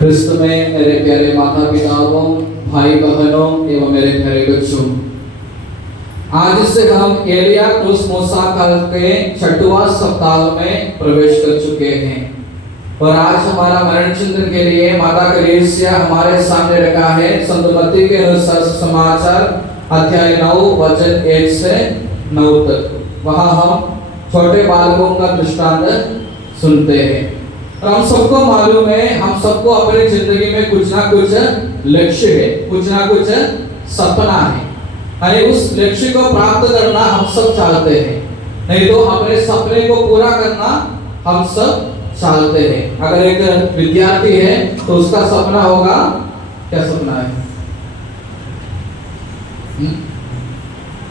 क्रिस्त में मेरे प्यारे माता पिताओं, भाई बहनों एवं मेरे प्यारे बच्चों, आज से हम एलिया क्रूस मूसा काल के 6वां सप्ताह में प्रवेश कर चुके हैं और आज हमारा मरण चिन्ह के लिए माता कलीसिया हमारे सामने रखा है। संत मत्ती के अनुसार समाचार अध्याय 9 वचन 1 से 9 तक। वहां हम छोटे बालकों का दृष्टांत सुनते हैं। हम सबको मालूम है, हम सबको अपनी जिंदगी में कुछ ना कुछ लक्ष्य है, कुछ ना कुछ सपना है। अरे उस लक्ष्य को प्राप्त करना हम सब चाहते हैं, नहीं तो अपने सपने को पूरा करना हम सब चाहते हैं। अगर एक विद्यार्थी है तो उसका सपना होगा, क्या सपना है?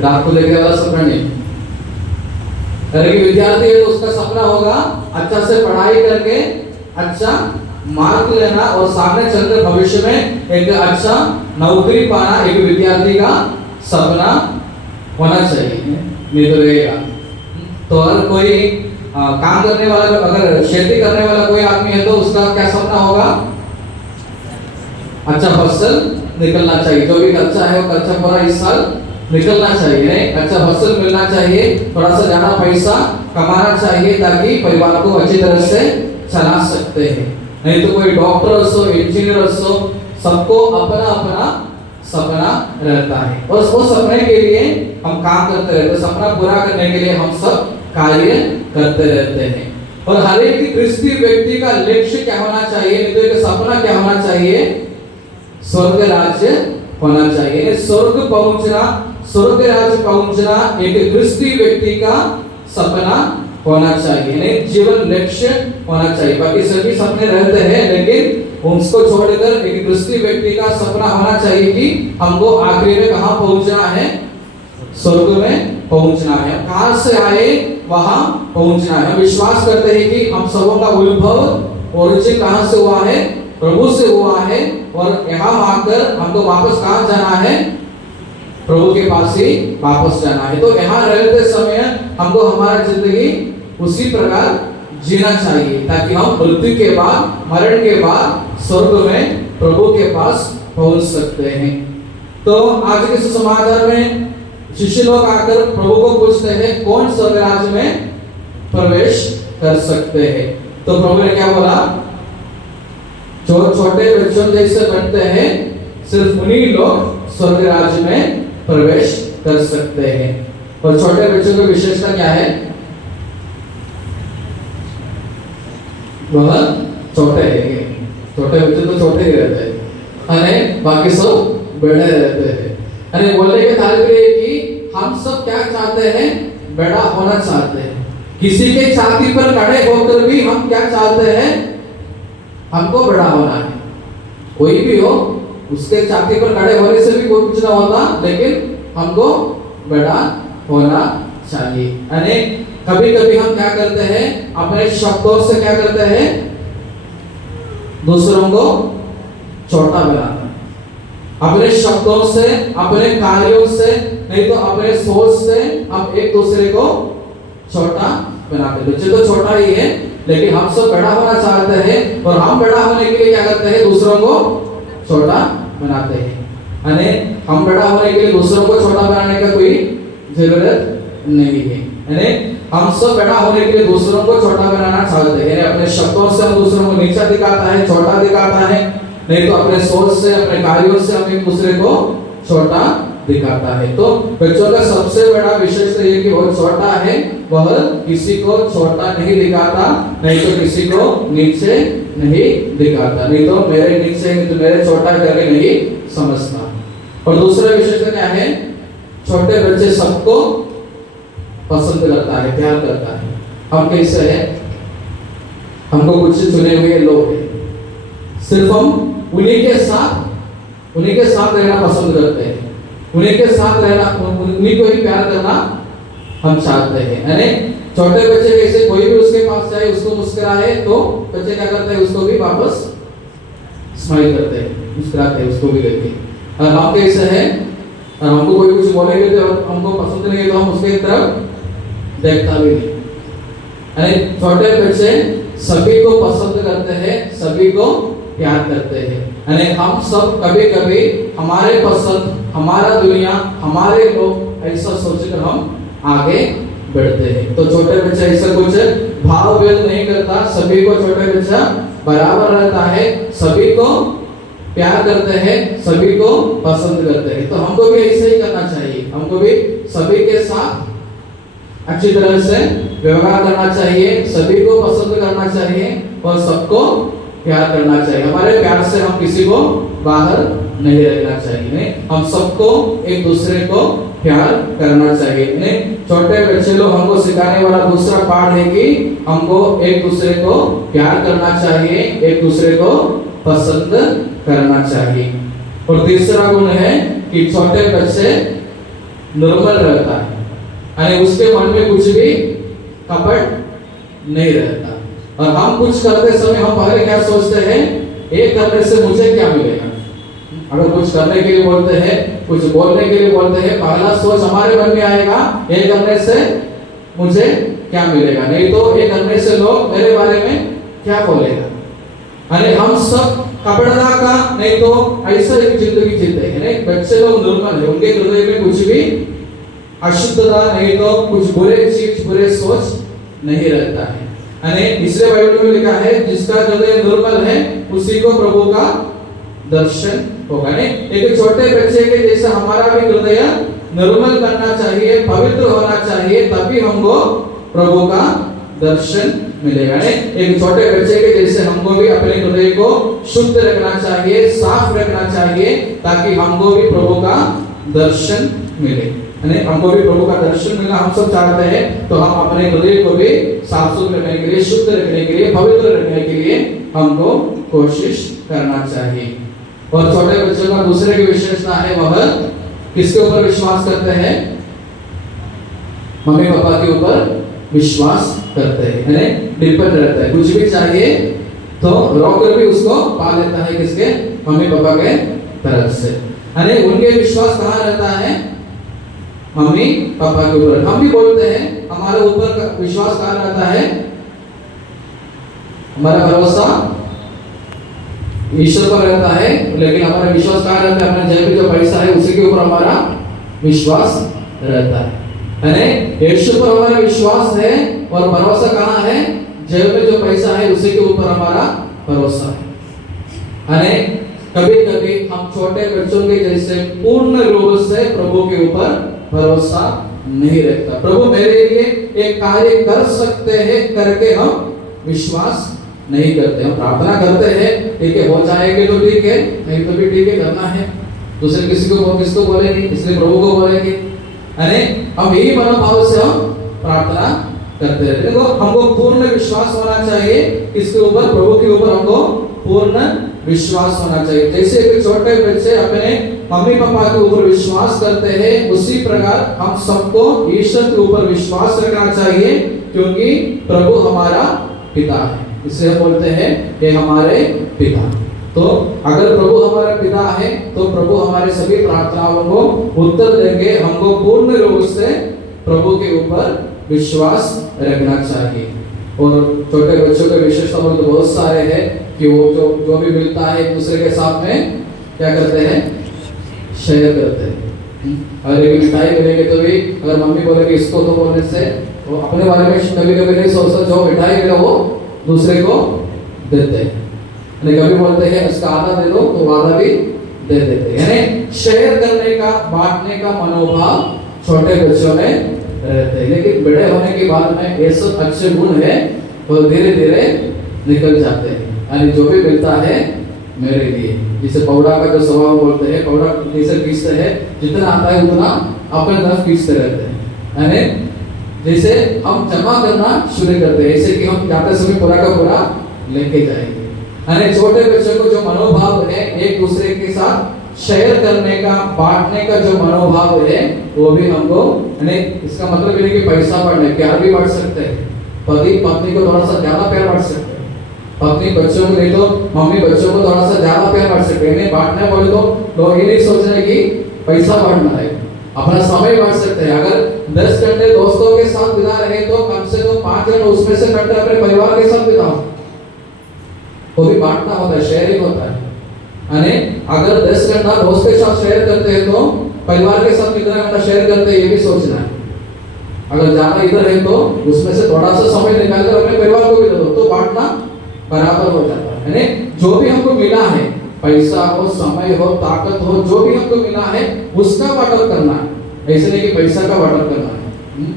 रात को देखने वाला सपना नहीं। अगर एक विद्यार्थी है तो उसका सपना होगा अच्छा से पढ़ाई करके अच्छा मार्क लेना और सामने चलकर भविष्य में एक अच्छा नौकरी पाना एक विद्यार्थी का सपना होना चाहिए, नहीं तो रहेगा। तो अगर कोई काम करने वाला, अगर खेती करने वाला कोई आदमी है तो उसका क्या सपना होगा? अच्छा फसल निकलना चाहिए, जो भी खर्चा है वो खर्चा पूरा इस साल निकलना चाहिए, अच्छा फसल मिलना चाहिए, थोड़ा सा ज्यादा पैसा कमाना चाहिए ताकि परिवार को अच्छी तरह से चला सकते हैं। नहीं तो कोई डॉक्टर हो, इंजीनियर हो, सबको अपना अपना सपना रहता है और उस सपने के लिए हम काम करते रहते हैं। सपना पूरा करने के लिए हम सब कार्य करते रहते हैं। और हर एक क्रिस्ती व्यक्ति का लक्ष्य क्या होना चाहिए, नहीं तो एक सपना क्या होना चाहिए? स्वर्ग राज्य होना चाहिए। स्वर्ग पहुंचना, स्वर्ग राज्य पहुंचना एक क्रिस्ती व्यक्ति का सपना होना चाहिए, नहीं जीवन लक्ष्य होना चाहिए। बाकी सभी सपने रहते हैं लेकिन उसको छोड़कर एक क्रिस्ती व्यक्ति का सपना होना चाहिए कि हमको आखिरी में कहां पहुंचना है? स्वर्ग में पहुंचना है। कहां से आए वहां पहुंचना है। हम विश्वास करते हैं कि हम सबों का उद्भव ओरिजिन कहां से हुआ है? प्रभु से हुआ है और यहाँ आकर हमको वापस कहां जाना है? प्रभु के पास ही वापस जाना है। तो यहाँ रहते समय हमको हमारा जिंदगी उसी प्रकार जीना चाहिए ताकि हम मृत्यु के बाद, मरण के बाद स्वर्ग में प्रभु के पास पहुंच सकते हैं। तो आज के समाचार में शिष्य लोग आकर प्रभु को पूछते हैं कौन स्वर्ग राज्य में प्रवेश कर सकते हैं। तो प्रभु ने क्या बोला? जो छोटे बच्चों जैसे बनते हैं सिर्फ उन्हीं लोग स्वर्ग राज्य में प्रवेश कर सकते हैं। और छोटे बच्चों की विशेषता क्या है? वह छोटे हैं। छोटे बच्चे तो छोटे ही रहते हैं, अरे बाकी सब बड़े रहते हैं। अरे बोलने के तात्पर्य कि हम सब क्या चाहते हैं? बड़ा होना चाहते हैं। किसी के छाती पर खड़े होकर भी हम क्या चाहते हैं? हमको बड़ा होना है। कोई भी हो उसके छाती पर खड़े होने से भी कोई कुछ ना होता, लेकिन हमको बड़ा होना चाहिए। अरे कभी कभी हम क्या करते हैं? अपने शब्दों से क्या करते हैं? दूसरों को छोटा बनाते हैं। अपने शब्दों से, अपने कार्यों से, नहीं तो अपने सोच से हम एक दूसरे को छोटा बनाते हैं। बच्चे तो छोटा ही है लेकिन हम सब बड़ा होना चाहते हैं और हम बड़ा होने के लिए क्या करते हैं? दूसरों को छोटा बनाते हैं। अरे हम बड़ा होने के लिए दूसरों को छोटा बनाने का कोई जरूरत नहीं है। अरे हम सब बड़ा होने के लिए दूसरों को छोटा बनाना चाहते हैं। अपने शब्दों से हम दूसरों को नीचा दिखाता है, छोटा दिखाता है, नहीं तो अपने सोच से, अपने कार्यों से हम एक दूसरे को छोटा दिखाता है। तो बच्चों का सबसे बड़ा विशेषता ये कि वो छोटा है, वह किसी को छोटा नहीं दिखाता, नहीं तो किसी को नीचे नहीं दिखाता, नहीं तो मेरे नीचे, नहीं तो मेरे छोटा करके नहीं समझता। और दूसरा विशेषता क्या है? छोटे बच्चे सबको पसंद करता है, प्यार करता है। हम कैसे हैं? हमको कुछ चुने हुए लोग हैं, सिर्फ हम उन्हीं के साथ रहना पसंद करते हैं, उन्हीं के साथ रहना, उन्हीं को ही प्यार करना हम चाहते हैं। यानी छोटे बच्चे कैसे, कोई भी उसके पास जाए, उसको मुस्कुराए तो बच्चे क्या करते हैं? उसको भी वापस स्माइल करते हैं, मुस्कुराते हैं उसको भी लेके। और हम कैसे हैं? और हमको कोई कुछ बोलेंगे तो हमको पसंद नहीं है तो हम उसके तरफ देखता भी नहीं। यानी छोटे बच्चे सभी को पसंद करते हैं, सभी को प्यार करते हैं। यानी हम सब कभी कभी हमारे पसंद, हमारा दुनिया, हमारे लोग ऐसा सोचकर हम आगे बढ़ते हैं। तो छोटे बच्चे ऐसा कुछ भाव भेद नहीं करता, सभी को छोटे बच्चा बराबर रहता है, सभी को प्यार करते हैं, सभी को पसंद करते हैं। तो हमको भी ऐसे ही करना चाहिए, हमको भी सभी के साथ अच्छी तरह से व्यवहार करना चाहिए, सभी को पसंद करना चाहिए और सबको प्यार करना चाहिए। हमारे प्यार से हम किसी को बाहर नहीं रखना चाहिए, हम सबको एक दूसरे को प्यार करना चाहिए। नहीं, छोटे बच्चे लोग हमको सिखाने वाला दूसरा पाठ है कि हमको एक दूसरे को प्यार करना चाहिए, एक दूसरे को पसंद करना चाहिए। और तीसरा गुण है कि छोटे बच्चे नॉर्मल रहता है, यानी उसके मन में कुछ भी कपट नहीं रहता। और हम कुछ करते समय हम पहले क्या सोचते हैं, ये करने से मुझे क्या मिलेगा। अगर कुछ करने के लिए बोलते हैं, कुछ बोलने के लिए बोलते हैं, पहला सोच हमारे मन में आएगा, ये करने से मुझे क्या मिलेगा, नहीं तो ये करने से लोग मेरे बारे में क्या बोलेगा। यानी हम सब कपड़ा का नहीं तो ऐसा एक जिंदगी जीते हैं। नहीं, बच्चे लोग नॉर्मल है, उनके हृदय में कुछ भी अशुद्धता नहीं तो कुछ बुरे चीज, बुरे सोच नहीं रहता है। यानी इसलिए बाइबल में लिखा है, जिसका हृदय निर्मल है उसी को प्रभु का दर्शन होगा। नहीं, एक छोटे बच्चे के जैसा हमारा भी हृदय निर्मल करना चाहिए, पवित्र होना चाहिए, तभी हमको प्रभु का दर्शन मिलेगा। नहीं, एक छोटे बच्चे के जैसे हमको भी अपने हृदय को शुद्ध रखना चाहिए, साफ रखना चाहिए, ताकि हमको भी प्रभु का दर्शन मिले। हमको भी प्रभु का दर्शन मिलना हम सब चाहते हैं, तो हम अपने हृदय को भी साफ सुथरा रखने के लिए, शुद्ध रखने के लिए, पवित्र रखने के लिए हमको कोशिश करना चाहिए। और छोटे बच्चों का दूसरे की विशेषता है, वह किसके ऊपर विश्वास करते हैं, मम्मी पापा के ऊपर विश्वास करते हैं, डिपेंड रहता है। कुछ भी चाहिए तो रोकर भी उसको पा लेता है, किसके, मम्मी पापा के तरफ से। उनके विश्वास कहाँ रहता है, मम्मी पापा के ऊपर। हम भी बोलते हैं हमारे ऊपर विश्वास कहाँ रहता है, हमारा भरोसा ईश्वर पर रहता है, लेकिन हमारा विश्वास कहाँ रहता है, अपने जेब में जो पैसा है उसी के ऊपर हमारा विश्वास रहता है। ईश्वर पर हमारा विश्वास है और भरोसा कहाँ है, जेब में जो पैसा है उसी के ऊपर हमारा भरोसा है। कभी कभी हम छोटे बच्चों के जैसे पूर्ण रूप से प्रभु के ऊपर भरोसा नहीं रखता। प्रभु मेरे लिए एक कार्य कर सकते हैं करके हम विश्वास नहीं करते। हम प्रार्थना करते हैं, ठीक है, हो जाएगा तो ठीक है, नहीं तो भी ठीक है, करना है, दूसरे किसको बोलेंगे, इसलिए प्रभु को बोलेंगे। हम यही मनोभाव से हम प्रार्थना करते रहते हैं। हमको पूर्ण विश्वास होना चाहिए, किसके ऊपर, प्रभु के ऊपर हमको पूर्ण विश्वास होना चाहिए। जैसे एक छोटे बच्चे अपने मम्मी पापा के ऊपर विश्वास करते हैं, उसी प्रकार हम सबको ईश्वर के ऊपर विश्वास रखना चाहिए, क्योंकि प्रभु हमारा पिता है। इसलिए बोलते हैं ये हमारे पिता। तो अगर प्रभु हमारा पिता है तो प्रभु हमारे सभी प्रार्थनाओं को उत्तर देंगे। हमको पूर्ण रूप से प्रभु के ऊपर विश्वास रखना चाहिए। और छोटे बच्चों के विशेषता तो बहुत सारे हैं कि वो जो भी मिलता है एक दूसरे के साथ में क्या करते हैं, शेयर करते हैं। अगर एक मिठाई मिलेगी तो भी अगर मम्मी बोलेगी इसको तो बोलने से वो अपने बारे में कभी कभी नहीं सोचता, जो मिठाई मिला वो दूसरे को देते हैं। कभी बोलते हैं इसका आधा दे दो तो आधा भी दे देते हैं। यानी शेयर करने का, बांटने का मनोभाव छोटे बच्चों में रहते हैं। लेकिन बड़े होने के बाद में ये सब अच्छे गुण है और धीरे धीरे निकल जाते हैं। यानी जो भी मिलता है मेरे लिए, जिसे पौड़ा का जो स्वभाव बोलते हैं, पौड़ा जैसे पीसते हैं, जितना आता है उतना अपने तरफ पीसते रहते हैं। यानी जैसे हम जमा करना शुरू करते हैं, ऐसे कि हम जाते समय पूरा का पूरा लेके जाएंगे। यानी छोटे बच्चों को जो मनोभाव है एक दूसरे के साथ शेयर करने का, बांटने का जो मनोभाव है वो भी हमको, यानी इसका मतलब नहीं कि पैसा बढ़ने, प्यार भी बढ़ सकते हैं। पति पत्नी को थोड़ा सा ज्यादा प्यार बढ़ सकते हैं, पत्नी बच्चों को नहीं तो मम्मी बच्चों को थोड़ा सा ज्यादा प्यार बढ़ सकते हैं। बांटने बोले तो लोग ये नहीं सोच रहे कि पैसा बढ़ना है, अपना समय बढ़ सकते हैं। अगर 10 घंटे दोस्तों के साथ बिता रहे तो कम से कम 5 घंटे उसमें से घंटे अपने परिवार के साथ बिताओ, वो भी बांटना होता है, शेयरिंग होता है। अने अगर 10 घंटा दोस्त के साथ शेयर करते हैं तो परिवार के साथ कितना घंटा शेयर करते हैं ये भी सोचना है। अगर ज्यादा इधर है तो उसमें से थोड़ा सा समय निकाल कर अपने परिवार को भी दे दो तो बांटना बराबर हो जाता है। यानी जो भी हमको मिला है, पैसा हो, समय हो, ताकत हो, जो भी हमको मिला है उसका वाटअप करना है। ऐसे नहीं कि पैसा का वाटअप करना है।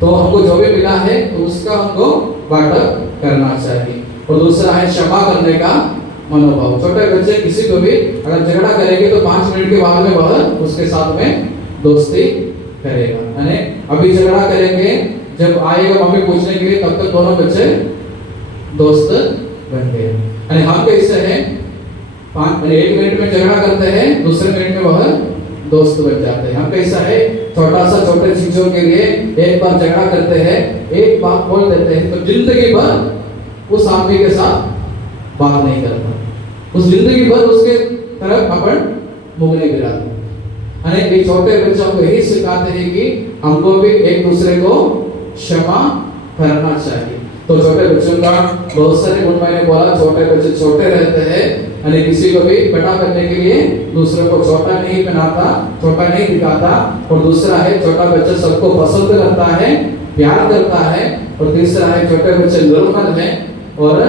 तो हमको जो भी मिला है तो उसका हमको वाटअप करना चाहिए। और दूसरा है क्षमा करने का मनोभाव। छोटे बच्चे किसी को भी अगर झगड़ा करेंगे तो 5 मिनट के बाद में वह उसके साथ में दोस्ती करेगा। यानी अभी झगड़ा करेंगे, जब आएगा मम्मी पूछने के लिए तब तक दोनों बच्चे दोस्त बन गए। यानी हम कैसे हैं, 1 मिनट में झगड़ा करते हैं, दूसरे मिनट में वह दोस्त बन जाते हैं। हम कैसा है, छोटा सा छोटे चीजों के लिए एक बार झगड़ा करते हैं, एक बात बोल देते हैं तो जिंदगी भर उस आदमी के साथ बात नहीं करता, उस जिंदगी भर उसके तरफ अपन मुंह नहीं गिराते। यानी ये छोटे बच्चों को यही सिखाते हैं कि हमको भी एक दूसरे को क्षमा करना चाहिए। तो छोटे बच्चों का बहुत सारे गुण मैंने बोला। छोटे बच्चे छोटे रहते हैं, यानी किसी को भी बड़ा करने के लिए दूसरे को छोटा नहीं बनाता, छोटा नहीं दिखाता। और दूसरा है छोटा बच्चा सबको पसंद करता है, प्यार करता है। और तीसरा है छोटे बच्चे निर्मल है और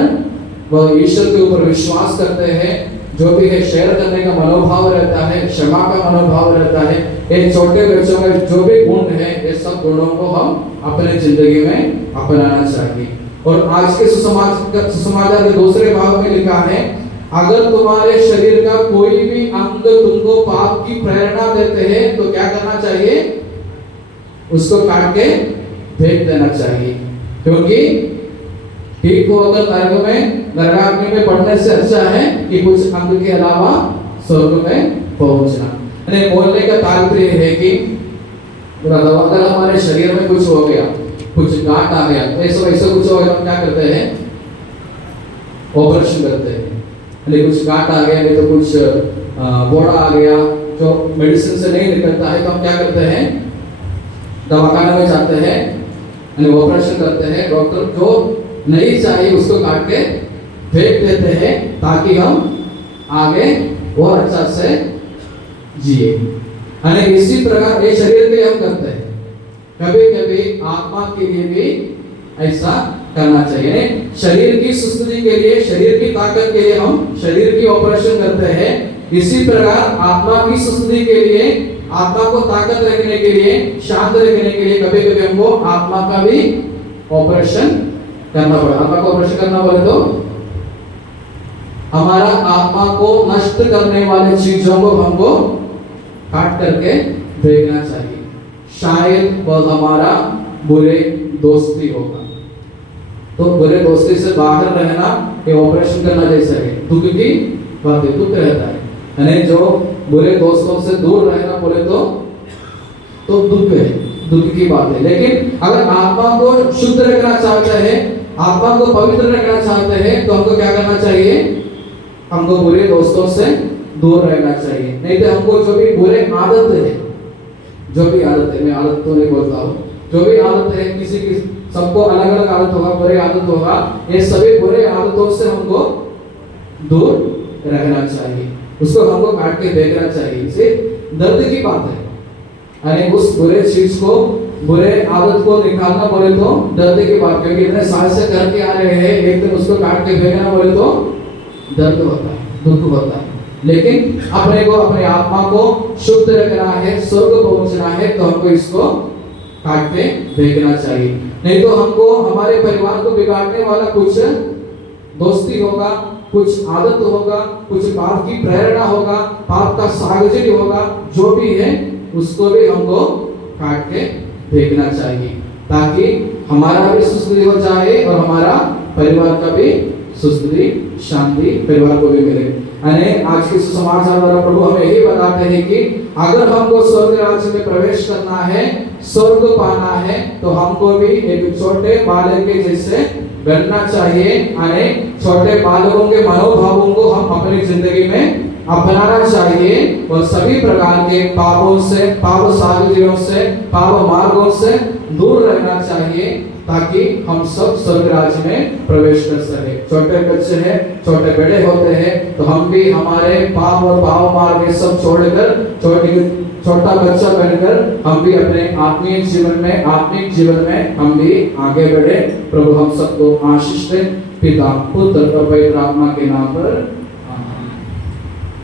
वह ईश्वर के ऊपर विश्वास करते हैं। जो भी है शेयर करने का मनोभाव रहता है, क्षमा का मनोभाव रहता है। ये छोटे बच्चों में जो भी गुण है ये सब गुणों को हम अपने जिंदगी में अपनाना चाहिए। और आज के सुसमाचार के दूसरे भाग में लिखा है, अगर तुम्हारे शरीर का कोई भी अंग तुमको पाप की प्रेरणा देते हैं तो क्या करना चाहिए, उसको काट के फेंक देना चाहिए। क्योंकि ठीक हो अगर नरकाग्नि में पड़ने से अच्छा है कि कुछ अंग के अलावा स्वर्ग में पहुंचना। यानी बोलने का तात्पर्य है कि अगर हमारे शरीर में कुछ हो गया, कुछ गांठ आ गया, ऐसा कुछ हो गया, हम क्या करते हैं, ऑपरेशन करते हैं। यानी कुछ गांठ आ गया, नहीं तो कुछ बोड़ा आ गया जो मेडिसिन से नहीं निकलता है तो हम क्या करते हैं, दवाखाने में जाते हैं, यानी ऑपरेशन करते हैं। डॉक्टर जो नहीं चाहिए उसको काट के फेंक देते हैं ताकि हम आगे और अच्छा से जिए। यानी इसी प्रकार ये शरीर के लिए हम करते हैं, कभी कभी आत्मा के लिए भी ऐसा करना चाहिए। शरीर की सुस्ती के लिए, शरीर की ताकत के लिए हम शरीर की ऑपरेशन करते हैं। इसी प्रकार आत्मा की सुस्ती के लिए, आत्मा को ताकत रखने के लिए, शांत रखने के लिए कभी कभी हमको आत्मा का भी ऑपरेशन करना पड़ा। आत्मा को ऑपरेशन करना पड़े तो हमारा आत्मा को नष्ट करने वाले चीजों को हमको काट करके फेंकना चाहिए। शायद वह हमारा बुरे दोस्ती होगा, तो बुरे दोस्ती से बाहर रहना ये ऑपरेशन करना जैसा है। दुख की बात है, दुख रहता है। यानी जो बुरे दोस्तों से दूर रहना बोले तो दुख है, दुख की बात है। लेकिन अगर आत्मा को शुद्ध रखना चाहते हैं, आत्मा को पवित्र रखना चाहते हैं तो हमको क्या करना चाहिए, हमको बुरे दोस्तों से दूर रहना चाहिए। नहीं तो हमको जो भी बुरे आदत है, जो भी आदत है, मैं आदत तो नहीं बोलता हूँ, जो भी आदत है, किसी की सबको अलग अलग आदत होगा, बुरे आदत होगा, ये सभी बुरे आदतों से हमको दूर रहना चाहिए। उसको हमको काट के देखना चाहिए। इसे दर्द की बात है, यानी उस बुरे चीज को, बुरे आदत को निकालना बोले तो दर्द की बात, क्योंकि इतने साल से करके आ रहे हैं, एक दिन उसको काट के फेंकना बोले तो दर्द होता है, दुख होता है। लेकिन अपने को, अपने आत्मा को शुद्ध रखना है, स्वर्ग पहुंचना है तो हमको इसको काट के फेंकना चाहिए। नहीं तो हमको हमारे परिवार को बिगाड़ने वाला कुछ दोस्ती होगा, कुछ आदत होगा, कुछ पाप की प्रेरणा होगा, पाप का साहचर्य होगा, जो भी है उसको भी हमको काट के फेंकना चाहिए ताकि हमारा भी सुस्ती हो जाए और हमारा परिवार का भी सुस्ती, शांति परिवार को भी मिले। यानी आज के सुसमाचार द्वारा प्रभु हमें यही बताते हैं कि अगर हमको स्वर्ग राज्य में प्रवेश करना है, स्वर्ग पाना है, तो हमको भी एक छोटे बालक के जैसे बनना चाहिए। यानी छोटे बालकों के मनोभावों को हम अपनी जिंदगी में अपनाना चाहिए और सभी प्रकार के पापों से, पाप साधुओं से, पाप मार्गों से दूर रहना चाहिए। ताकि हम सब स्वर्ग राज्य में प्रवेश कर सके। छोटे बच्चे हैं, छोटे बड़े होते हैं, तो हम भी हमारे पाप और भाव मार्ग सब छोड़कर छोटा बच्चा बनकर हम भी अपने आत्मिक जीवन में हम भी आगे बढ़े। प्रभु हम सबको आशीष दे। पिता, पुत्र और पवित्र आत्मा के नाम पर